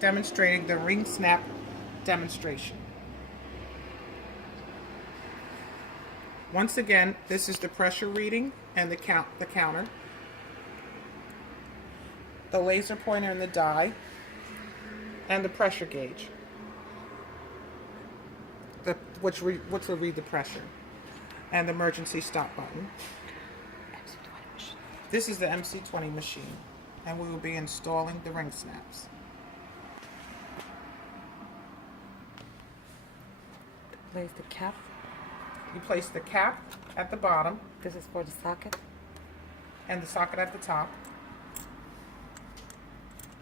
Demonstrating the ring snap demonstration. Once again, this is the pressure reading and the counter, the laser pointer and the die, and the pressure gauge, which will read the pressure, and the emergency stop button. This is the MC-20 machine, and we will be installing the ring snaps. Place the cap. You place the cap at the bottom. This is for the socket. And the socket at the top.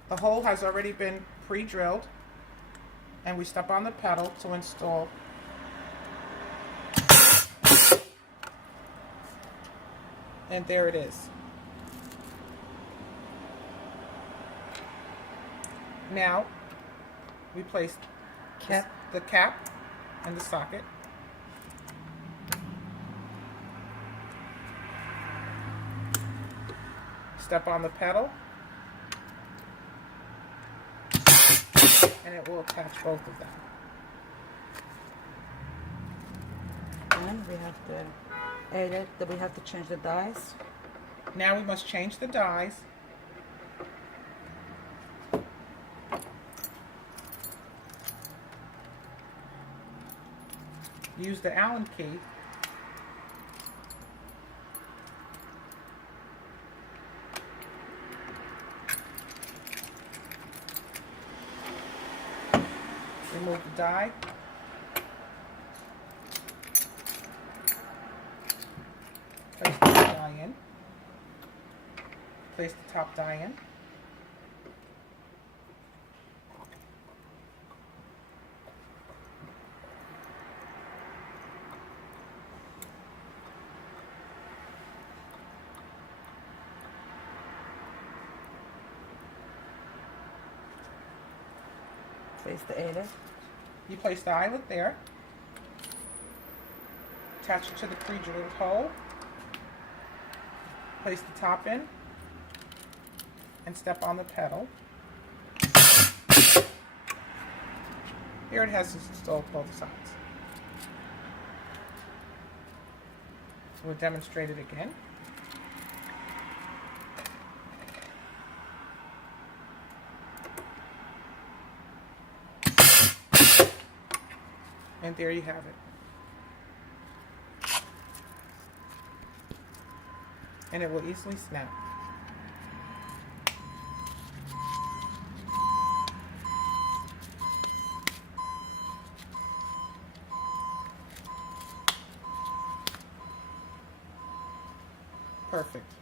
The hole has already been pre-drilled, and we step on the pedal to install. And there it is. Now we place the cap and the socket. Step on the pedal, and it will attach both of them. And we have we have to change the dies. Now we must change the dies. Use the Allen key. Remove the die. Place the die in. Place the top die in. Place the eyelet. You place the eyelet there. Attach it to the pre-drilled hole. Place the top in. And step on the pedal. Here it has installed both sides. We'll demonstrate it again. And there you have it. And it will easily snap. Perfect.